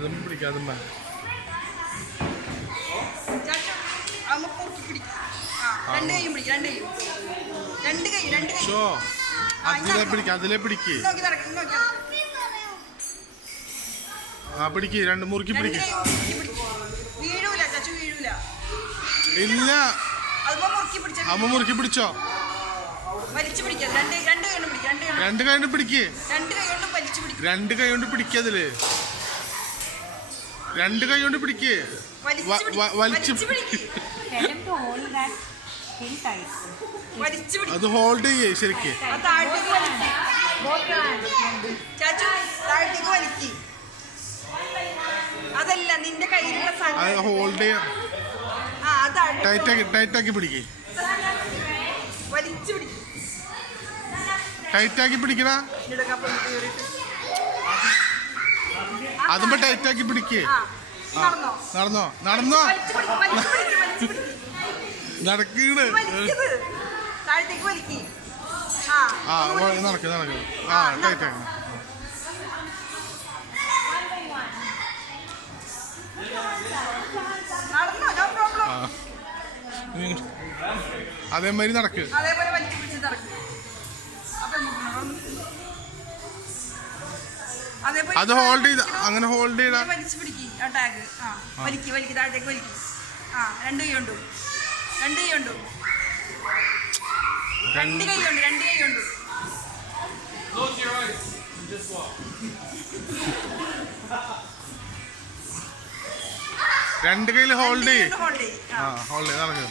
അതും പിടിക്കാതും അതിലെ പിടിക്ക് ആ പിടിക്ക് രണ്ട് മുറുക്കി പിടിക്ക് ഇല്ല അമ്മ മുറുക്കി പിടിച്ചോ രണ്ട് കൈ കൊണ്ട് പിടിക്ക് രണ്ട് കൈ കൊണ്ട് പിടിക്കതില് രണ്ട് കൈ കൊണ്ട് പിടിക്ക് വലിച്ചു അത് ഹോൾഡ് ചെയ്യേ ശരിക്ക് അതല്ല നിന്റെ കയ്യിലുള്ള ഹോൾഡ് ചെയ്യാ ടൈറ്റാക്കി പിടിക്കേ ടൈറ്റാക്കി പിടിക്കണ അതുമ്പോ ടൈറ്റാക്കി പിടിക്കേ നടന്നോ നടന്നോ നടക്കീട് ആ നടക്ക് നടക്ക് ആ ടൈറ്റാക്കി അതേമാതിരി നടക്ക് അത് ഹോൾഡ് ചെയ്ത അങ്ങനെ ഹോൾഡ് ചെയ്താ രണ്ട് കൈയുണ്ട് രണ്ട് കയ്യിൽ ഹോൾഡ് ചെയ്യ് ആ ഹോൾഡ് ചെയ്ത് നടക്കുക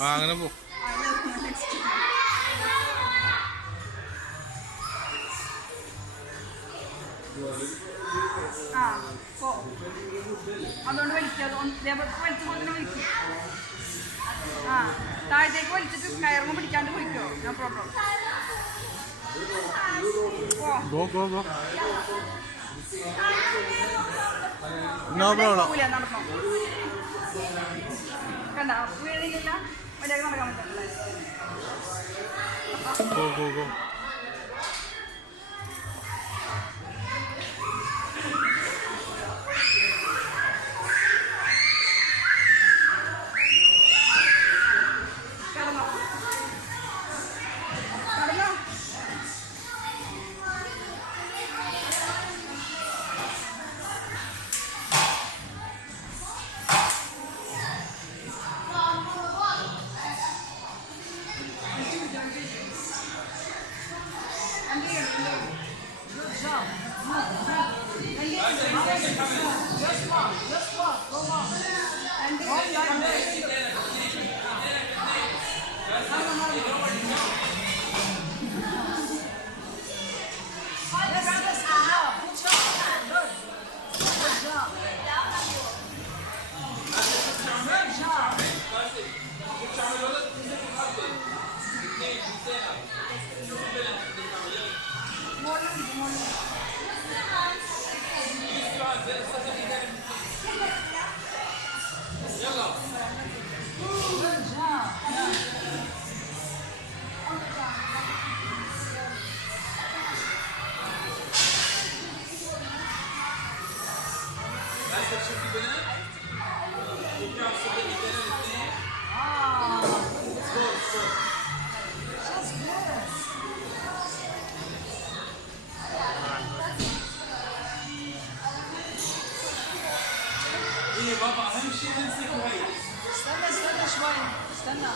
ആ അങ്ങനെ പോ അതുകൊണ്ട് താഴത്തേക്ക് വലിച്ചിട്ട് കയറുമ്പോ പിടിക്കാണ്ട് പോയിക്കോ നോ പ്രോബ്ലം നോ പ്രോബ്ലം നടന്നോ കണ്ട വീണില്ല മര്യാദ നടക്കാൻ പറ്റില്ല بابا اهم شيء نمسك هاي استنى شوي استنى